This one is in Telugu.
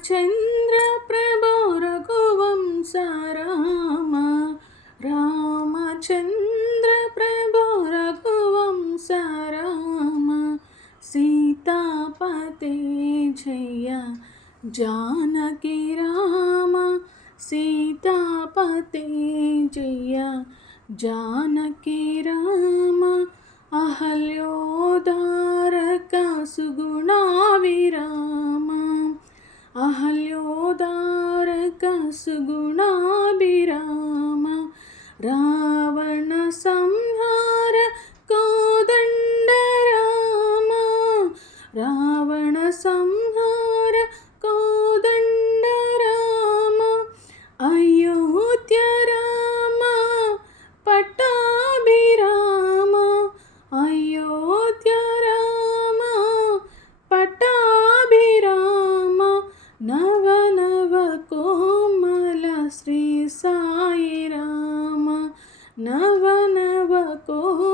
రామచంద్ర ప్రభో రఘువంశ రామ రామచంద్ర ప్రభో రఘువంశ రామ సీతాపతే జయ జానకి రామ సీతాపతే జయ జానకి రామ అహల్యోదారక సుగుణావిరామ అహల్యోదారక సుగుణాభిరామ రావణ సంహార కోదండ రామ రావణ సంహార కోదండ రామ అయోధ్య రామ పట్టాభిరామ అయోధ్య రామ పట్టాభిరామ నవ నవ కోమల శ్రీ సాయి రామ నవ నవ కోమల